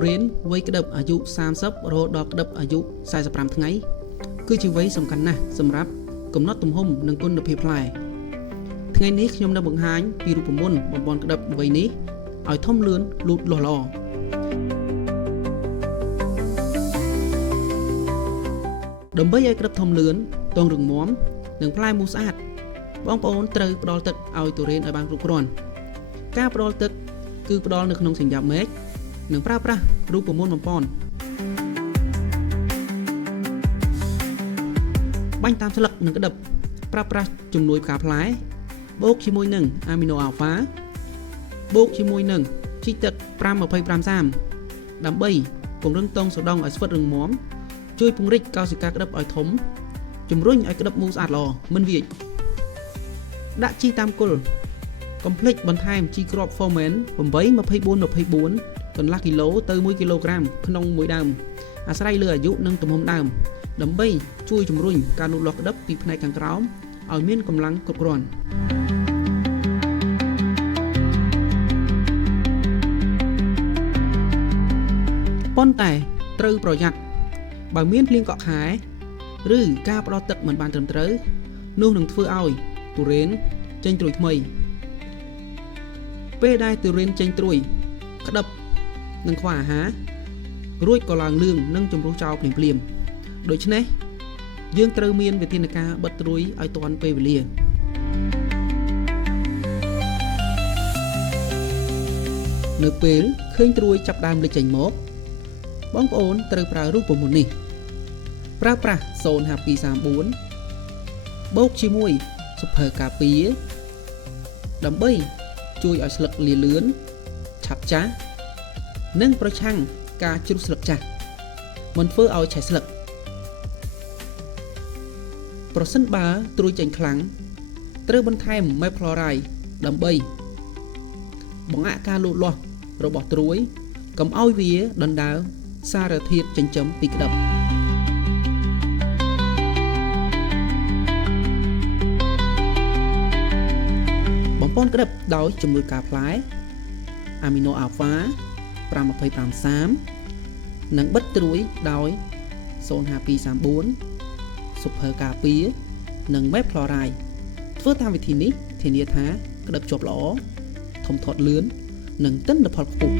เรียนไว้กระดับอายุ30 รอดอกกระดับอายุ45 ថ្ងៃคือชีวิตสำคัญนะสำหรับกำหนดตุ่มห่มหนึ่งกุนเพียพลายថ្ងៃនេះខ្ញុំនៅបង្ហាញពីរូបមន្តបំពន់ក្តឹបវ័យនេះឲ្យធំលឿនលូតលាស់ល្អដើម្បីឲ្យក្តឹបធំលឿនតងរឹងមាំនិងផ្លែមូស្អាតបងប្អូនត្រូវផ្ដល់ទឹកឲ្យទុរេនឲ្យបានគ្រប់គ្រាន់ការផ្ដល់ទឹកគឺផ្ដល់នៅក្នុងសញ្ញាមេឃនិងប្រើប្រាស់រូបមន្តបំពន់បាញ់តាមស្លឹកនិងក្តឹបប្រើប្រាស់ជំនួយផ្កាផ្លែបូកជាមួយនឹងអាមីណូអាល់ហ្វាបូកជាមួយនឹងជីទឹក 5-25-30 ដើម្បីពង្រឹងតងសដងឲ្យស្វិតរឹងមាំជួយពង្រីកកោសិកាក្តឹបឲ្យធំជំរុញឲ្យក្តឹបមូស្អាតល្អមិនវាចដាក់ជីតាមគល់កុំភ្លេចបន្ថែមជីគ្រាប់ Formen 8-24-24 កន្លះគីឡូទៅ1គីឡូក្រាមក្នុងមួយដើមអាស្រ័យលើអាយុនិងទំហំដើមដើម្បីជួយជំរុញការលូតលាស់ក្តឹបពីផ្នែកខាងក្រោមឲ្យមានកម្លាំងគ្រប់គ្រាន់ប៉ុន្តែត្រូវប្រយ័ត្នបើមានភ្លៀងកក់ខែឬការផ្ដោតទឹកមិនបានត្រឹមត្រូវនោះនឹងធ្វើឲ្យទុរេនចេញត្រួយថ្មីពេលដែលទុរេនចេញត្រួយក្តឹបនឹងខ្វះអាហាររួចក៏ឡើងលឿងនិងជំរុះចោលភ្លាមៗដូច្នេះយើងត្រូវមានវិធានការបិទត្រួយឲ្យទាន់ពេលវេលានៅពេលឃើញត្រួយចាប់ដើមលេចចេញមកបងប្អូនត្រូវប្រើរូបមន្តនេះប្រើប្រាស់05234បូកជាមួយសុភើការពារដើម្បីជួយឲ្យស្លឹកលាលឿនឆាប់ចាស់និងប្រឆាំងការជ្រុះស្លឹកចាស់មិនធ្វើឲ្យឆេះស្លឹកប្រសិនបើត្រួយចេញខ្លាំងត្រូវបន្ថែមមេផ្លូរ៉ៃដើម្បីបង្អាក់ការលូតលាស់របស់ត្រួយកុំឲ្យវាដណ្ដើមសារធាតុចិញ្ចឹមពីក្តឹបបំពន់ក្តឹបដោយជំនួយការផ្លែអាមីណូអាល់ហ្វា 5-25-30 និងបិទត្រួយដោយ05234សុភើការពារនិងមេផ្លូរ៉ៃធ្វើតាមវិធីនេះធានាថាក្តឹបជាប់ល្អធំធាត់លឿននិងទិន្នផលខ្ពស់